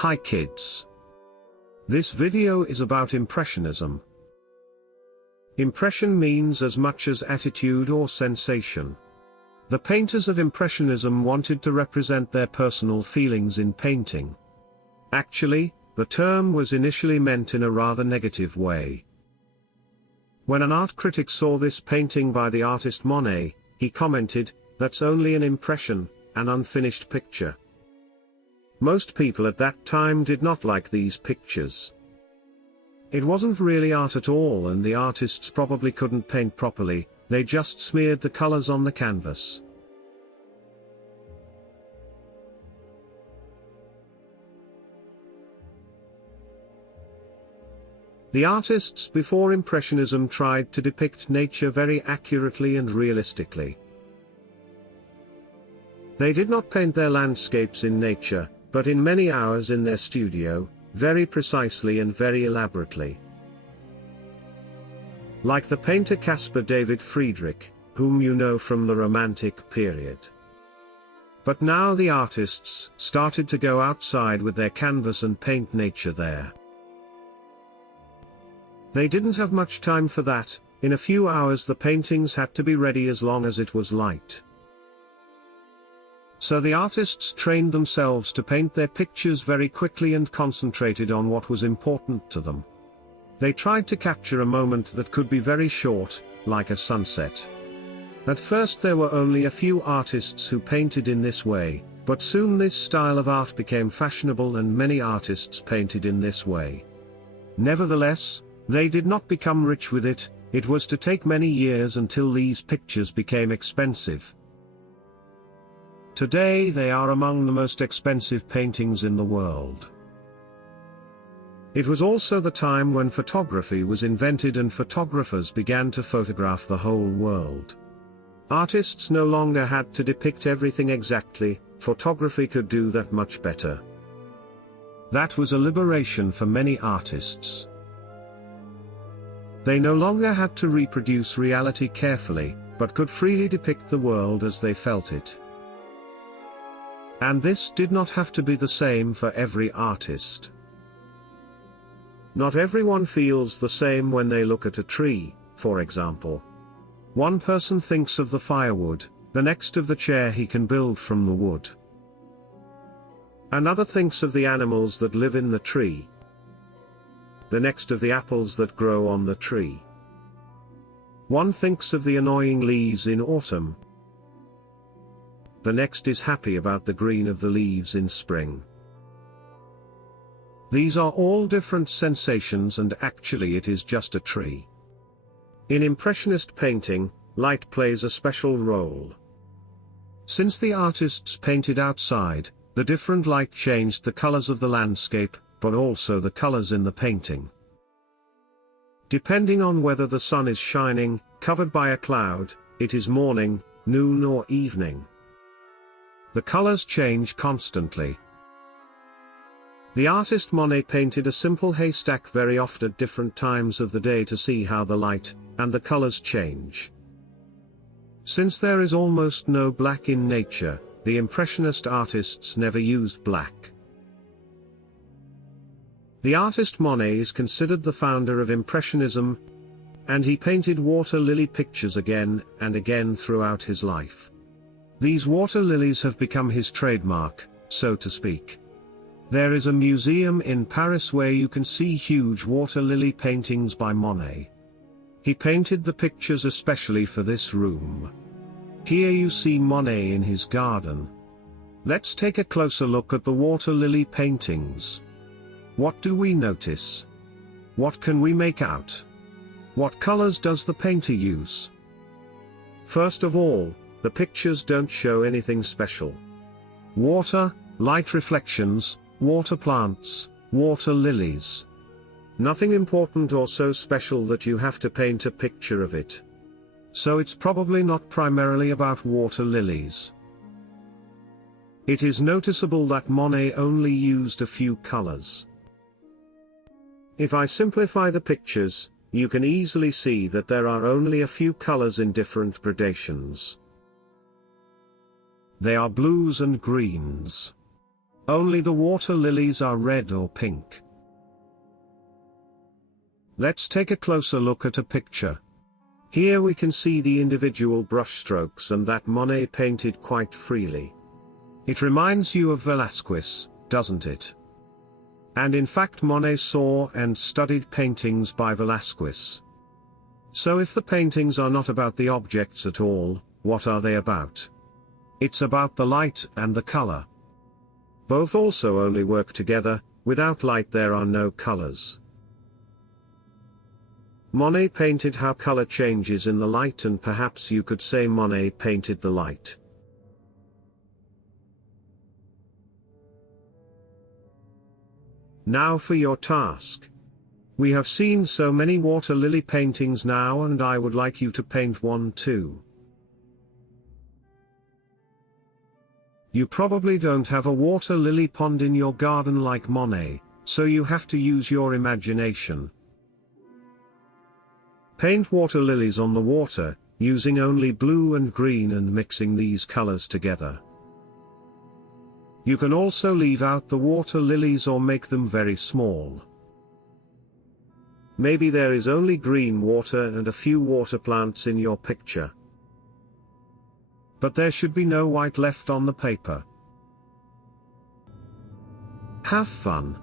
Hi kids. This video is about Impressionism. Impression means as much as attitude or sensation. The painters of Impressionism wanted to represent their personal feelings in painting. Actually, the term was initially meant in a rather negative way. When an art critic saw this painting by the artist Monet, he commented, "That's only an impression, an unfinished picture." Most people at that time did not like these pictures. It wasn't really art at all, and the artists probably couldn't paint properly, they just smeared the colors on the canvas. The artists before Impressionism tried to depict nature very accurately and realistically. They did not paint their landscapes in nature, but in many hours in their studio, very precisely and very elaborately. Like the painter Caspar David Friedrich, whom you know from the Romantic period. But now the artists started to go outside with their canvas and paint nature there. They didn't have much time for that. In a few hours the paintings had to be ready as long as it was light. So the artists trained themselves to paint their pictures very quickly and concentrated on what was important to them. They tried to capture a moment that could be very short, like a sunset. At first there were only a few artists who painted in this way, but soon this style of art became fashionable and many artists painted in this way. Nevertheless, they did not become rich with it. It was to take many years until these pictures became expensive. Today they are among the most expensive paintings in the world. It was also the time when photography was invented and photographers began to photograph the whole world. Artists no longer had to depict everything exactly, photography could do that much better. That was a liberation for many artists. They no longer had to reproduce reality carefully, but could freely depict the world as they felt it. And this did not have to be the same for every artist. Not everyone feels the same when they look at a tree, for example. One person thinks of the firewood, the next of the chair he can build from the wood. Another thinks of the animals that live in the tree. The next of the apples that grow on the tree. One thinks of the annoying leaves in autumn. The next is happy about the green of the leaves in spring. These are all different sensations, and actually it is just a tree. In Impressionist painting, light plays a special role. Since the artists painted outside, the different light changed the colors of the landscape, but also the colors in the painting. Depending on whether the sun is shining, covered by a cloud, it is morning, noon or evening. The colors change constantly. The artist Monet painted a simple haystack very often at different times of the day to see how the light and the colors change. Since there is almost no black in nature, the Impressionist artists never used black. The artist Monet is considered the founder of Impressionism, and he painted water lily pictures again and again throughout his life. These water lilies have become his trademark, so to speak. There is a museum in Paris where you can see huge water lily paintings by Monet. He painted the pictures especially for this room. Here you see Monet in his garden. Let's take a closer look at the water lily paintings. What do we notice? What can we make out? What colors does the painter use? First of all, the pictures don't show anything special. Water, light reflections, water plants, water lilies. Nothing important or so special that you have to paint a picture of it. So it's probably not primarily about water lilies. It is noticeable that Monet only used a few colors. If I simplify the pictures, you can easily see that there are only a few colors in different gradations. They are blues and greens. Only the water lilies are red or pink. Let's take a closer look at a picture. Here we can see the individual brushstrokes and that Monet painted quite freely. It reminds you of Velázquez, doesn't it? And in fact Monet saw and studied paintings by Velázquez. So if the paintings are not about the objects at all, what are they about? It's about the light and the color. Both also only work together. Without light there are no colors. Monet painted how color changes in the light, and perhaps you could say Monet painted the light. Now for your task. We have seen so many water lily paintings now, and I would like you to paint one too. You probably don't have a water lily pond in your garden like Monet, so you have to use your imagination. Paint water lilies on the water, using only blue and green and mixing these colors together. You can also leave out the water lilies or make them very small. Maybe there is only green water and a few water plants in your picture. But there should be no white left on the paper. Have fun.